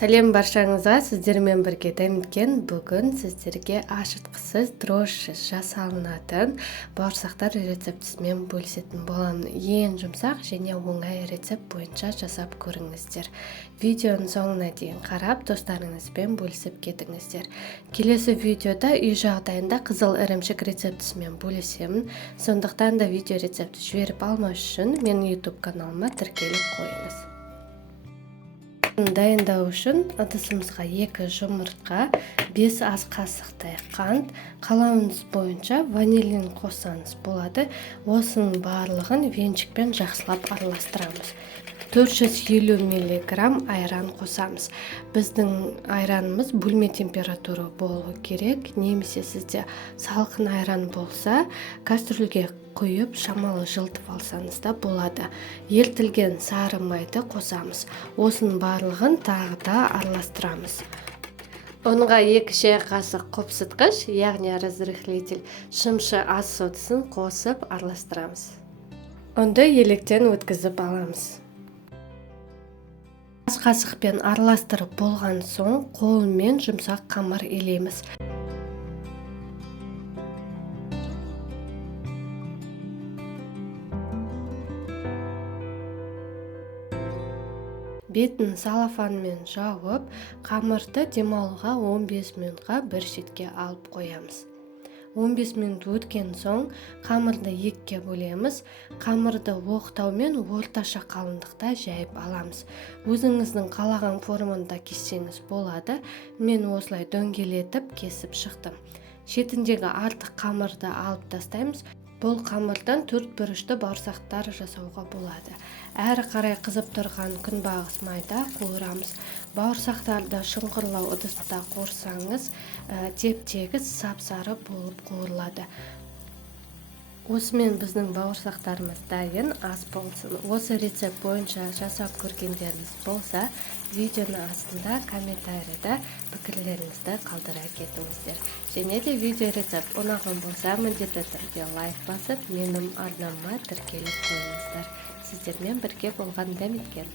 Сәлем баршаңызға, сіздермен бірге дәміткен бүгін сіздерге ашытқысыз дрожжсыз жасалынатын бауырсақтар рецептісімен бөлісетін боламын. Ең жұмсақ және оңай рецепт бойынша жасап көріңіздер. Видеоның соңына дейін қарап, достарыңызбен бөлісіп кетіңіздер. Келесі видеода үй жағдайында қызыл ірімшік рецептісімен бөлісемін. Сондықтан да видео рецепті жіберіп алмау үшін менің YouTube каналыма тіркеліп қойыңыз. Дайындау үшін ыдысымызға 2 жұмыртқа, 5 ас қасықтай қант, қалауыңыз бойынша ванилин қоссаңыз болады. Осының барлығын венчикпен жақсылап араластырамыз. 450 мг айран қосамыз. Біздің айранымыз бөлме температура болу керек, немесе сізде салқын айран болса, кастрюльге құйып шамалы жылытып алсаңыз да болады. Ертілген сары майды қосамыз. Осының барлығын тағы да араластырамыз. Онға 2 шай қасық қопсытқыш, яғни разрыхлитель, шымшы ас содасын қосып араластырамыз. Онды електен өткізіп аламыз. Ас қасықпен араластырып болған соң қолмен жұмсақ қамыр илейміз. Бетін салафанмен жауып, қамырды демалуға 15 минутқа бір шетке алып қоямыз. 15 минут өткен соң қамырды екіге бөлеміз. Қамырды оқтаумен орташа қалыңдықта жайып аламыз. Өзіңіздің қалаған формында кессеңіз болады. Мен осылай дөңгелетіп кесіп шықтым. Шетіндегі артық қамырды алып тастаймыз. Бұл қамырдан 4 бұрышты бауырсақтар жасауға болады. Әрі қарай қызып тұрған күнбағыс майда қуырамыз. Бауырсақтарды шұңғырлау ыдыста қуырсаңыз, теп-тегіс сап-сары болып қуырылады. Осымен біздің бауырсақтарымыз дайын, ас болсын. Осы рецепт бойынша жасап көргендеріңіз болса, видеоның астында комментарийда пікірлеріңізді қалдыра кетіңіздер. Және де видео рецепт ұнаған болса, міндетті түрде лайк басып, менің арнама тіркеліп қойыңыздар. Сіздермен бірге болған дәміткен.